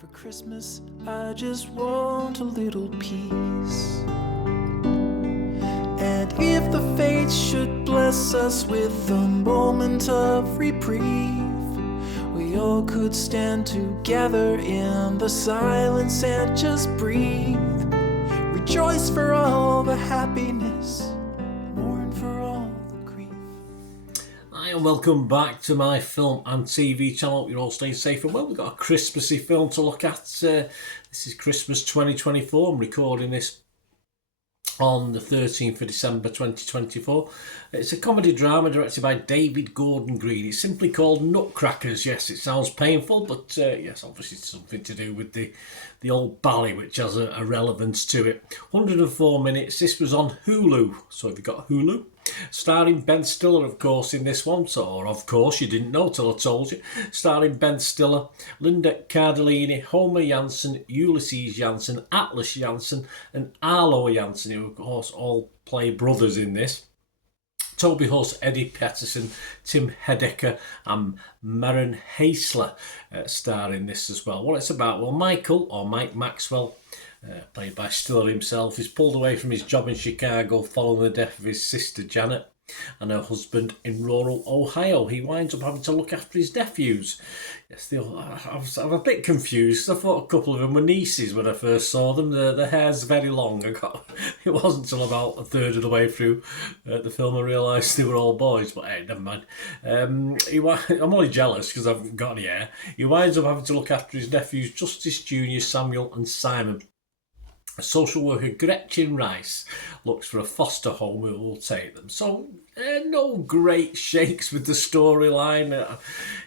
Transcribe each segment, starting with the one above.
For Christmas, I just want a little peace. And if the fates should bless us with a moment of reprieve, we all could stand together in the silence and just breathe. Rejoice for all the happiness, mourn for all the grief. Hi and welcome back to my film and TV channel. Hope you're all staying safe and well. We've got a Christmassy film to look at. This is Christmas 2024. I'm recording this on the 13th of December 2024. It's a comedy drama directed by David Gordon Green. It's simply called Nutcrackers. Yes, it sounds painful, but yes, obviously it's something to do with the old bally, which has a relevance to it. 104 minutes. This was on Hulu. So have you got Hulu? Starring Ben Stiller, of course, in this one. Or of course, you didn't know till I told you. Starring Ben Stiller, Linda Cardellini, Homer Janssen, Ulysses Janssen, Atlas Janssen, and Arlo Janssen, who, of course, all play brothers in this. Toby Huss, Eddie Peterson, Tim Heidecker and Maren Heisler star in this as well. What it's about, well, Michael, or Mike Maxwell, played by Stiller himself, is pulled away from his job in Chicago following the death of his sister Janet and her husband in rural Ohio. He winds up having to look after his nephews. Yes, I'm a bit confused. I thought a couple of them were nieces when I first saw them. The hair's very long. It wasn't until about a third of the way through the film I realised they were all boys, but hey, never mind. I'm only jealous because I haven't got any hair. He winds up having to look after his nephews, Justice Jr., Samuel and Simon. Social worker Gretchen Rice looks for a foster home who will take them. So, no great shakes with the storyline.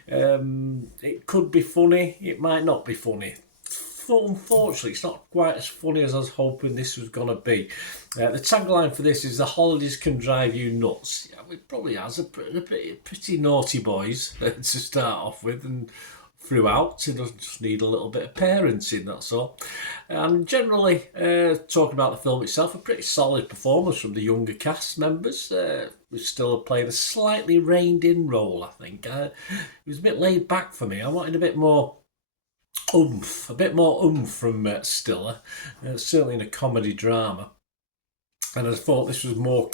It could be funny, it might not be funny. Unfortunately, it's not quite as funny as I was hoping this was going to be. The tagline for this is "The holidays can drive you nuts." Yeah, it probably has. A pretty naughty boys to start off with, and throughout, it doesn't just need a little bit of parenting, that's all. And generally, talking about the film itself, a pretty solid performance from the younger cast members. We still played a slightly reined-in role, I think. It was a bit laid back for me. I wanted a bit more oomph from Stiller, certainly in a comedy drama. And I thought this was more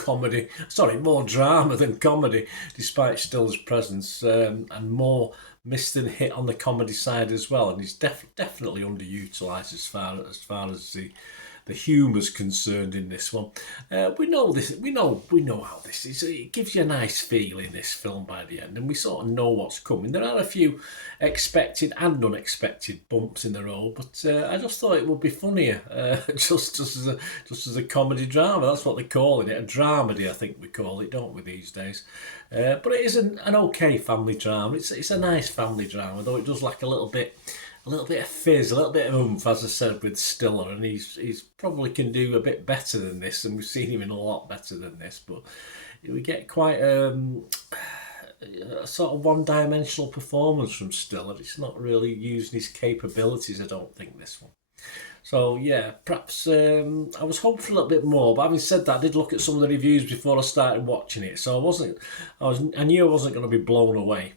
drama than comedy, despite Stiller's presence, and more missed than hit on the comedy side as well. And he's definitely underutilised as far as the humour's concerned in this one. We know how this is. It gives you a nice feeling, this film, by the end, and we sort of know what's coming. There are a few expected and unexpected bumps in the road, but I just thought it would be funnier, just as a comedy drama. That's what they're calling it, a dramedy, I think we call it, don't we, these days? But it is an okay family drama. It's a nice family drama, though it does lack a little bit of fizz, a little bit of oomph, as I said, with Stiller, and he's probably can do a bit better than this, and we've seen him in a lot better than this, but we get quite a sort of one-dimensional performance from Stiller. It's not really using his capabilities, I don't think, this one. So yeah, perhaps I was hoping for a little bit more, but having said that, I did look at some of the reviews before I started watching it, so I knew I wasn't going to be blown away.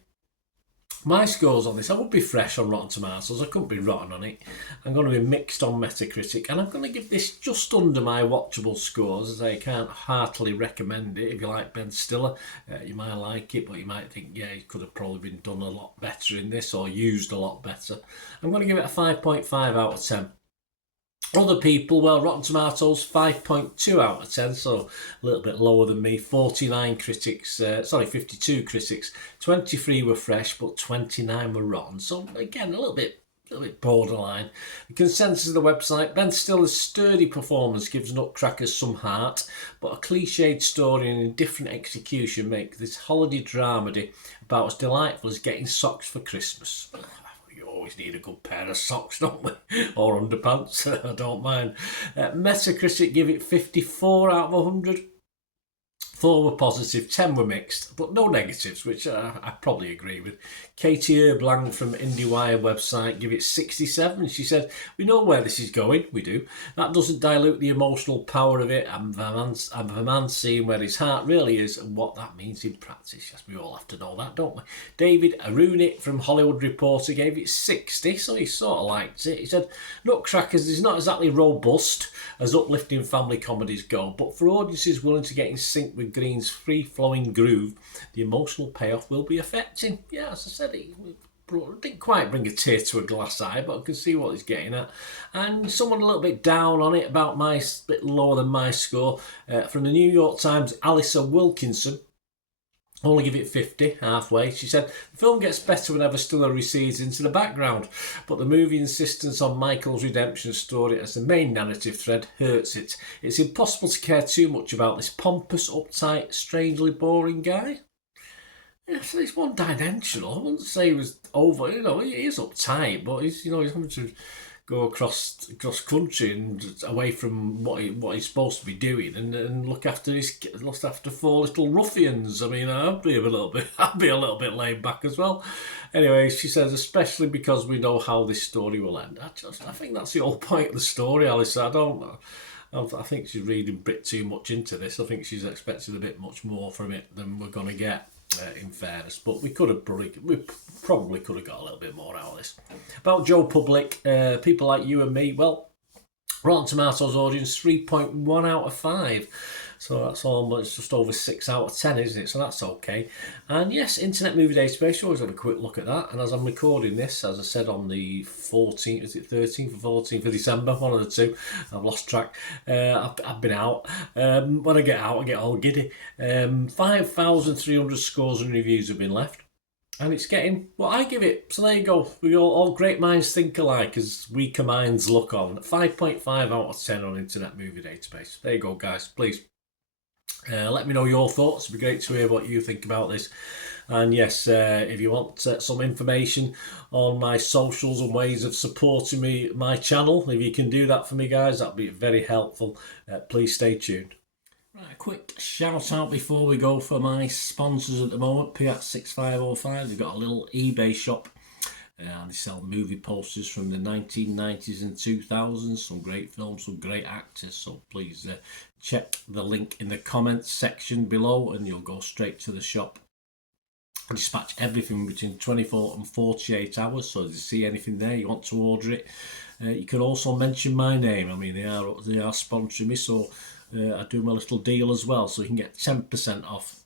My scores on this, I would be fresh on Rotten Tomatoes, I couldn't be rotten on it. I'm going to be mixed on Metacritic, and I'm going to give this just under my watchable scores, as I can't heartily recommend it. If you like Ben Stiller, you might like it, but you might think, yeah, he could have probably been done a lot better in this, or used a lot better. I'm going to give it a 5.5 out of 10. Other people, well, Rotten Tomatoes, 5.2 out of 10, so a little bit lower than me. 52 critics, 23 were fresh, but 29 were rotten. So again, a little bit borderline. The consensus of the website: Ben Stiller's sturdy performance gives Nutcrackers some heart, but a cliched story and indifferent execution make this holiday dramedy about as delightful as getting socks for Christmas. Always need a good pair of socks, don't we? Or underpants, I don't mind. Metacritic give it 54 out of 100. 4 were positive, 10 were mixed, but no negatives, which I probably agree with. Katie Erblang from IndieWire website give it 67. She said, "We know where this is going, we do. That doesn't dilute the emotional power of it. I'm a man seeing where his heart really is and what that means in practice." Yes, we all have to know that, don't we? David Arunit from Hollywood Reporter gave it 60, so he sort of liked it. He said, "Nutcrackers is not exactly robust as uplifting family comedies go, but for audiences willing to get in sync with Green's free-flowing groove, the emotional payoff will be affecting." Yeah, as I said, it didn't quite bring a tear to a glass eye, but I can see what he's getting at. And someone a little bit down on it, about my bit lower than my score, from the New York Times, Alyssa Wilkinson. Only give it 50, halfway. She said, "The film gets better whenever Stiller recedes into the background, but the movie insistence on Michael's redemption story as the main narrative thread hurts it. It's impossible to care too much about this pompous, uptight, strangely boring guy." Yeah, so he's one-dimensional. I wouldn't say he was over. He is uptight, but he's having to go across country and away from what he's supposed to be doing, and look after 4 little ruffians. I mean, I'd be a little bit laid back as well. Anyway, she says, "Especially because we know how this story will end." I think that's the whole point of the story, Alice. I don't know. I think she's reading a bit too much into this. I think she's expecting a bit much more from it than we're going to get. In fairness, but we probably could have got a little bit more out of this. About Joe Public, people like you and me, well, Rotten Tomatoes audience 3.1 out of 5. So that's almost just over 6 out of 10, isn't it? So that's okay. And yes, Internet Movie Database, always have a quick look at that. And as I'm recording this, as I said, on the 14th, is it 13th or 14th of December? One of the two. I've lost track. I've been out. When I get out, I get all giddy. 5,300 scores and reviews have been left. And it's getting what I give it. So there you go. We all great minds think alike as weaker minds look on. 5.5 out of 10 on Internet Movie Database. There you go, guys. Please. Let me know your thoughts. It'd be great to hear what you think about this. And yes, if you want some information on my socials and ways of supporting my channel, if you can do that for me, guys, that'd be very helpful. Please stay tuned. Right, a quick shout out before we go for my sponsors at the moment. Piat 6505, they've got a little eBay shop. They sell movie posters from the 1990s and 2000s, some great films, some great actors, so please check the link in the comments section below and you'll go straight to the shop. I dispatch everything between 24 and 48 hours, so if you see anything there, you want to order it, you can also mention my name. I mean, they are sponsoring me, so I do my little deal as well, so you can get 10% off.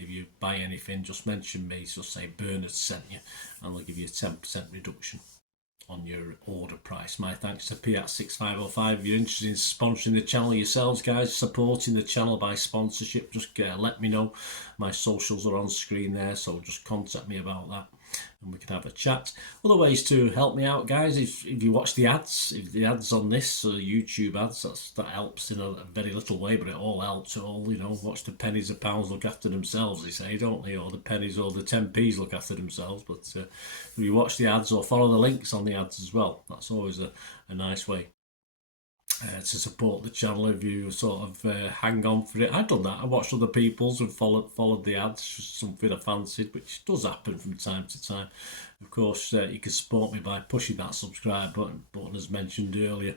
If you buy anything, just mention me, so say Bernard sent you, and they'll give you a 10% reduction on your order price. My thanks to Piat 6505. If you're interested in sponsoring the channel yourselves, guys, supporting the channel by sponsorship, just let me know. My socials are on screen there, so just contact me about that and we can have a chat. Other ways to help me out, guys, if you watch the ads, if the ads on this, YouTube ads, that helps in a very little way, but it all helps. Watch the pennies and pounds look after themselves, they say, don't they? Or the pennies or the 10p's look after themselves. But if you watch the ads or follow the links on the ads as well, that's always a nice way to support the channel. If you sort of hang on for it, I've done that. I watched other people's and followed the ads, just something I fancied, which does happen from time to time. Of course, you can support me by pushing that subscribe button as mentioned earlier,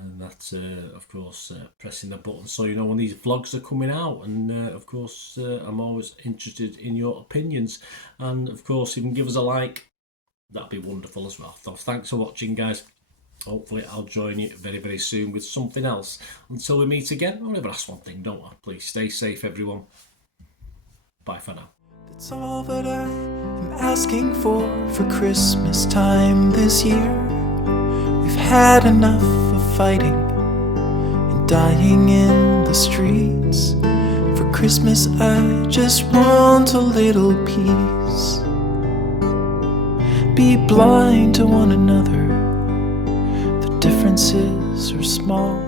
and that's of course pressing the button so you know when these vlogs are coming out. And of course, I'm always interested in your opinions, and of course, if you can give us a like, that'd be wonderful as well. So thanks for watching, guys. Hopefully I'll join you very, very soon with something else. Until we meet again, I'll never ask one thing, don't I? Please stay safe, everyone. Bye for now. That's all that I am asking for Christmas time this year. We've had enough of fighting and dying in the streets. For Christmas I just want a little peace. Be blind to one another. Differences are small